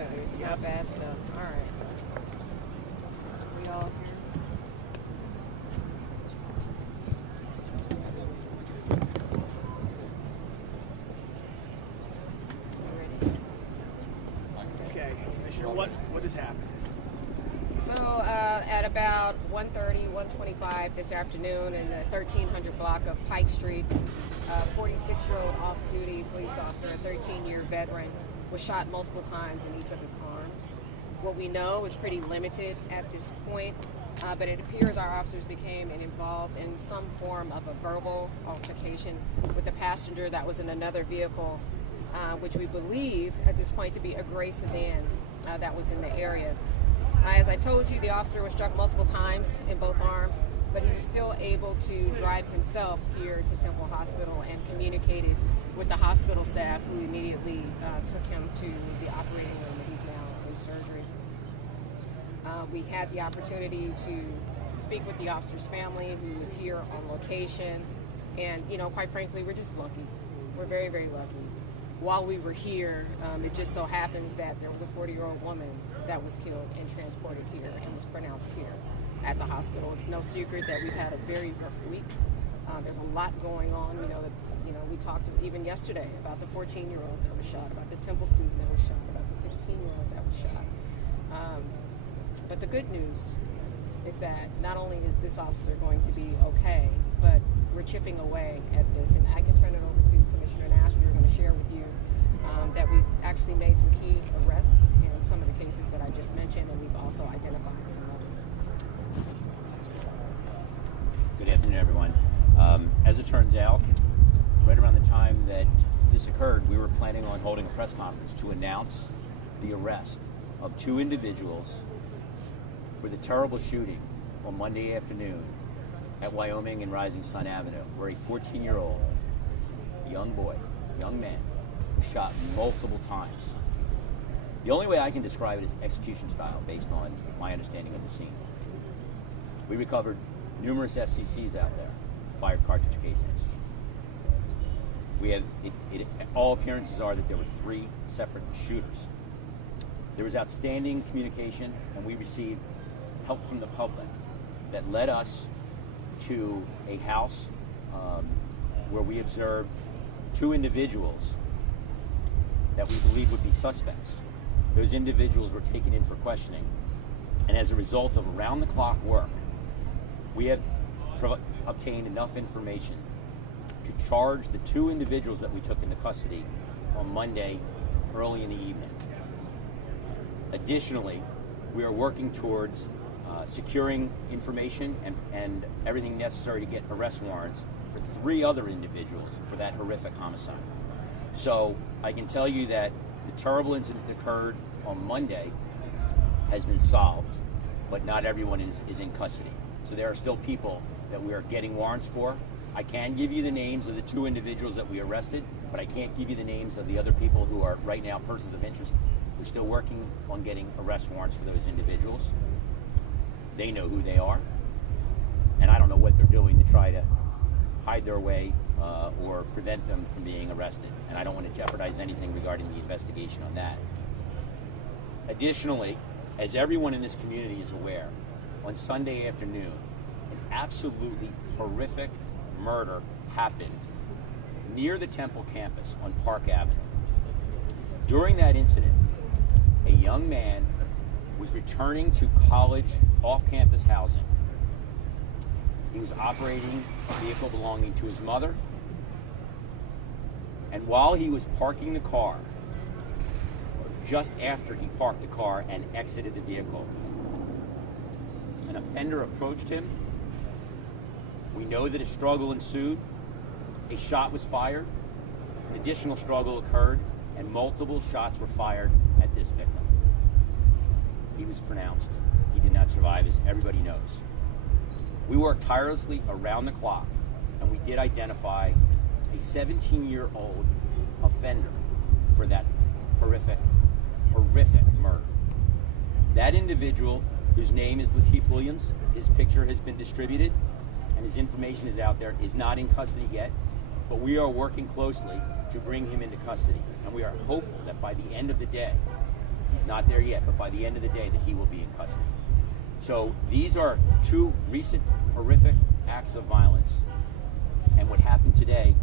opportunities. Not bad stuff. All right. We all here? Okay, Commissioner, what has happened? So at about 1:30, 1:25 this afternoon in the 1300 block of Pike Street, a 46-year-old off-duty police officer, a 13-year veteran, was shot multiple times in each of his arms. What we know is pretty limited at this point, but it appears our officers became involved in some form of a verbal altercation with the passenger that was in another vehicle, which we believe at this point to be a gray sedan that was in the area. As I told you, the officer was struck multiple times in both arms, but he was still able to drive himself here to Temple Hospital and communicated with the hospital staff, who immediately took him to the operating room, and he's now in surgery. We had the opportunity to speak with the officer's family, who was here on location, and, you know, quite frankly, we're just lucky. We're very, very lucky. While we were here, it just so happens that there was a 40-year-old woman that was killed and transported here and was pronounced here at the hospital. It's no secret that we've had a very rough week. There's a lot going on. We talked even yesterday about the 14-year-old that was shot, about the Temple student that was shot, about the 16-year-old that was shot. But the good news is that not only is this officer going to be okay, but we're chipping away at this. And I can turn it over to Commissioner Nash. We're going to share with you that we've actually made some key arrests in some of the cases that I just mentioned, and we've also identified some others. Good afternoon, everyone. As it turns out, right around the time that this occurred, we were planning on holding a press conference to announce the arrest of two individuals for the terrible shooting on Monday afternoon at Wyoming and Rising Sun Avenue, where a 14-year-old young man, was shot multiple times. The only way I can describe it is execution style, based on my understanding of the scene. We recovered numerous FCCs out there, fired cartridge casings. We have, all appearances are that there were three separate shooters. There was outstanding communication, and we received help from the public that led us to a house where we observed two individuals that we believe would be suspects. Those individuals were taken in for questioning, and as a result of around-the-clock work, we have obtained enough information to charge the two individuals that we took into custody on Monday early in the evening. Additionally, we are working towards securing information and everything necessary to get arrest warrants for three other individuals for that horrific homicide. So I can tell you that the terrible incident that occurred on Monday has been solved, but not everyone is in custody. So there are still people that we are getting warrants for. I can give you the names of the two individuals that we arrested, but I can't give you the names of the other people who are right now persons of interest. We're still working on getting arrest warrants for those individuals. They know who they are, and I don't know what they're doing to try to hide their way or prevent them from being arrested, and I don't want to jeopardize anything regarding the investigation on that. Additionally, as everyone in this community is aware, on Sunday afternoon, an absolutely horrific murder happened near the Temple campus on Park Avenue. During that incident, a young man was returning to college off-campus housing. He was operating a vehicle belonging to his mother, and while he was parking the car, just after he parked the car and exited the vehicle, an offender approached him. We know that a struggle ensued. A shot was fired. An additional struggle occurred, and multiple shots were fired at this victim. He was pronounced. He did not survive, as everybody knows. We worked tirelessly around the clock, and we did identify a 17-year-old offender for that horrific murder. That individual, whose name is Lateef Williams, his picture has been distributed, and his information is out there, is not in custody yet, but we are working closely to bring him into custody, and we are hopeful that by the end of the day, He's not there yet, but by the end of the day that he will be in custody. So these are two recent horrific acts of violence, and what happened today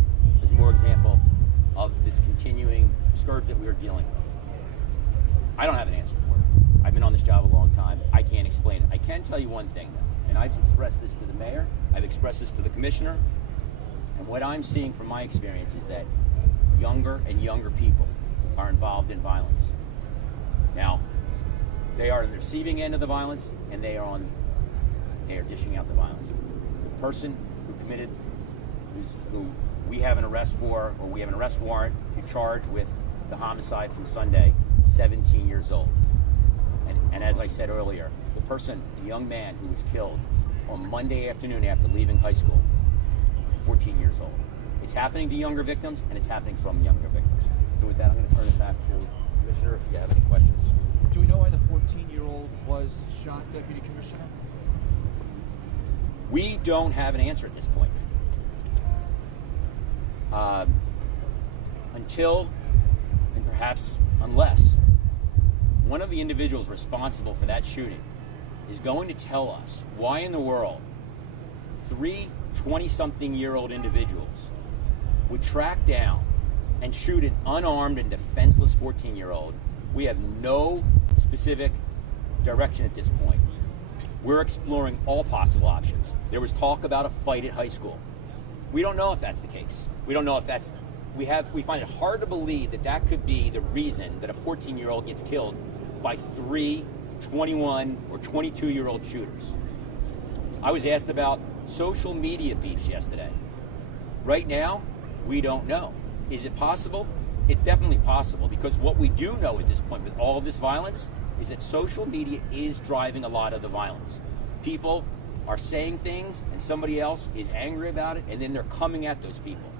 is more example of this continuing scourge that we are dealing with. I don't have an answer for it. I've been on this job a long time. I can't explain it. I can tell you one thing, though, and I've expressed this to the mayor, I've expressed this to the commissioner, and what I'm seeing from my experience is that younger and younger people are involved in violence. Now, they are on the receiving end of the violence, and they are dishing out the violence. The person who committed, who we have an arrest for, or we have an arrest warrant to charge with the homicide from Sunday, 17 years old. And as I said earlier, the person, the young man who was killed on Monday afternoon after leaving high school, 14 years old. It's happening to younger victims, and it's happening from younger victims. So with that, I'm going to turn it back to Commissioner if you have any questions. Do we know why the 14-year-old was shot, Deputy Commissioner? We don't have an answer at this point. Until, and perhaps unless, one of the individuals responsible for that shooting is going to tell us why in the world 3 20-something-year-old individuals would track down and shoot an unarmed and defenseless 14-year-old. We have no specific direction at this point. We're exploring all possible options. There was talk about a fight at high school. We don't know if that's the case. We don't know if that's... We find it hard to believe that that could be the reason that a 14-year-old gets killed by 3 21 or 22-year-old shooters. I was asked about social media beefs yesterday. Right now, we don't know. Is it possible? It's definitely possible, because what we do know at this point with all of this violence is that social media is driving a lot of the violence. People are saying things and somebody else is angry about it, and then they're coming at those people.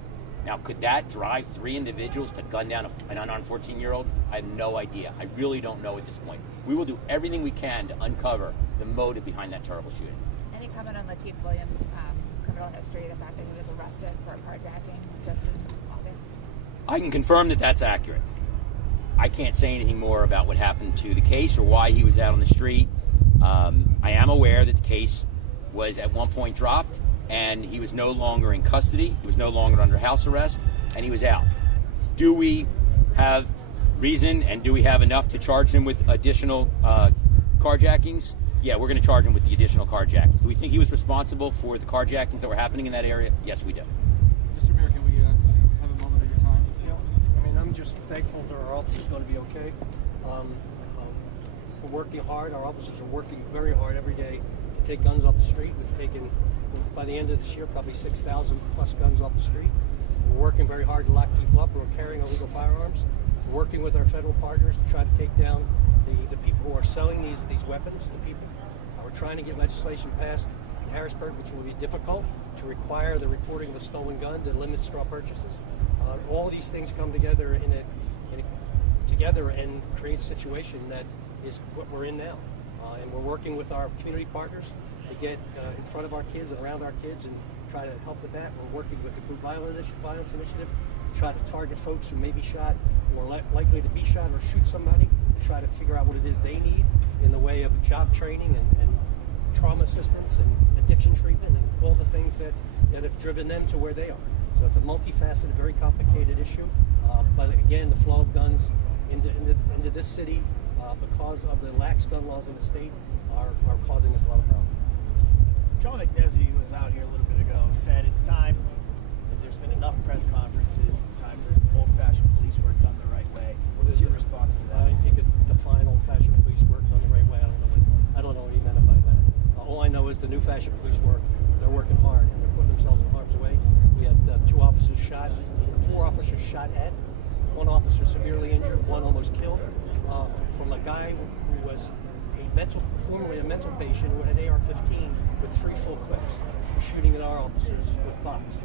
Now, could that drive 3 individuals to gun down an unarmed 14-year-old? I have no idea. I really don't know at this point. We will do everything we can to uncover the motive behind that terrible shooting. Any comment on Lateef Williams' criminal history, the fact that he was arrested for carjacking just in August? I can confirm that that's accurate. I can't say anything more about what happened to the case or why he was out on the street. I am aware that the case was at one point dropped, and he was no longer in custody. He was no longer under house arrest, and he was out. Do we have reason, and do we have enough to charge him with additional carjackings? Yeah, we're going to charge him with the additional carjackings. Do we think he was responsible for the carjackings that were happening in that area? Yes, we do. Mr. Mayor, can we have a moment of your time? I mean, I'm just thankful that our office is going to be okay. We're working hard. Our officers are working very hard every day to take guns off the street. We've taken, by the end of this year, probably 6,000 plus guns off the street. We're working very hard to lock people up who are carrying illegal firearms. We're working with our federal partners to try to take down the people who are selling these weapons to people. We're trying to get legislation passed in Harrisburg, which will be difficult, to require the reporting of a stolen gun to limit straw purchases. All of these things come together together and create a situation that is what we're in now. And we're working with our community partners to get in front of our kids and around our kids and try to help with that. We're working with the Group Violence Initiative to try to target folks who may be shot, who are likely to be shot or shoot somebody, to try to figure out what it is they need in the way of job training and trauma assistance and addiction treatment and all the things that have driven them to where they are. So it's a multifaceted, very complicated issue. But again, the flow of guns into this city, because of the lax gun laws in the state, are causing us a lot of problems. John McNesney was out here a little bit ago, said it's time that there's been enough press conferences, it's time for old-fashioned police work done the right way. What is your response to that? I think it define old-fashioned police work done the right way. I don't know what he meant by that. All I know is the new-fashioned police work, they're working hard and they're putting themselves in harm's way. We had 2 officers shot, 4 officers shot at, 1 officer severely injured, 1 almost killed, from a guy who was formerly a mental patient who had an AR-15 with 3 full clips, shooting at our officers with bucks.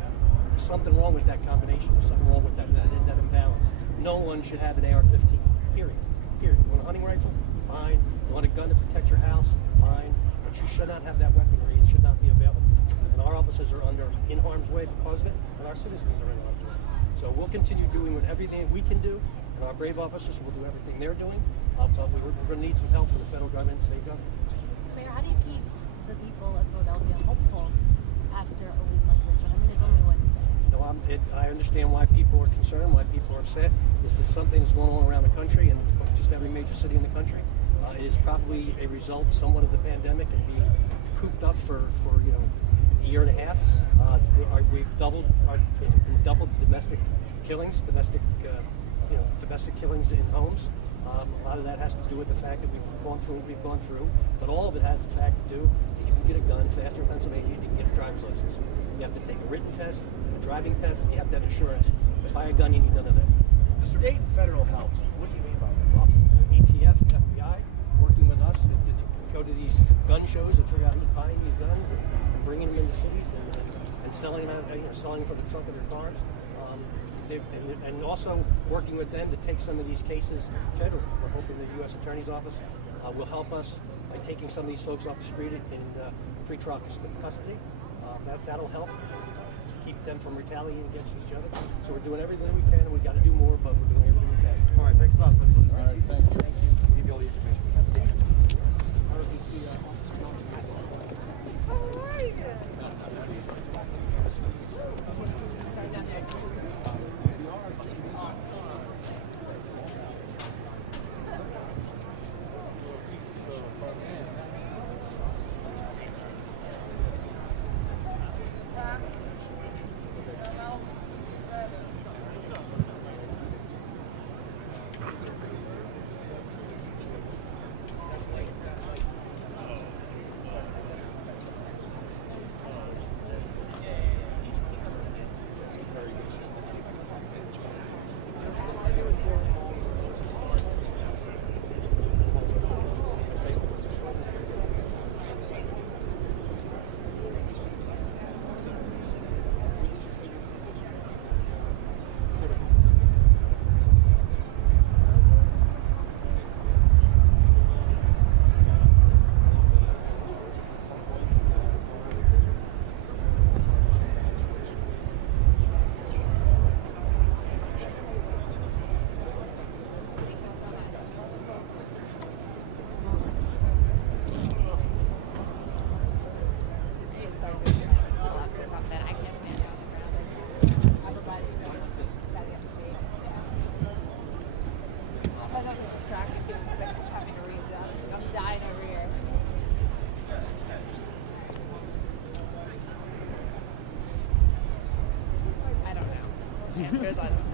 There's something wrong with that combination. There's something wrong with that imbalance. No one should have an AR-15, period. You want a hunting rifle? Fine. You want a gun to protect your house? Fine. But you should not have that weaponry. It should not be available. And our officers are in harm's way because of it, and our citizens are in harm's way. So we'll continue doing everything we can do And our brave officers will do everything they're doing, but we're going to need some help from the federal government and state government. Mayor, how do you keep the people of Philadelphia hopeful after a week like this one? I mean, it's only Wednesday. No, I understand why people are concerned, why people are upset. This is something that's going on around the country and just every major city in the country. It is probably a result somewhat of the pandemic and being cooped up for a year and a half. We've doubled the domestic killings, domestic killings in homes. A lot of that has to do with the fact that we've gone through, but all of it has the fact to do that you can get a gun faster in Pennsylvania than you can get a driver's license. You have to take a written test, a driving test, you have to have insurance. To buy a gun, you need none of that. State and federal help. What do you mean by that? Well, ATF, FBI, working with us to go to these gun shows and figure out who's buying these guns and bringing them into cities and selling them, selling them for the trunk of their cars. And also working with them to take some of these cases federal. We're hoping the U.S. Attorney's Office will help us by taking some of these folks off the street in pretrial custody. That'll help keep them from retaliating against each other. So we're doing everything we can, and we've got to do more, but we're doing everything we can. All right, thanks a lot, folks. All right, thank you. We'll give you all the information. Answers on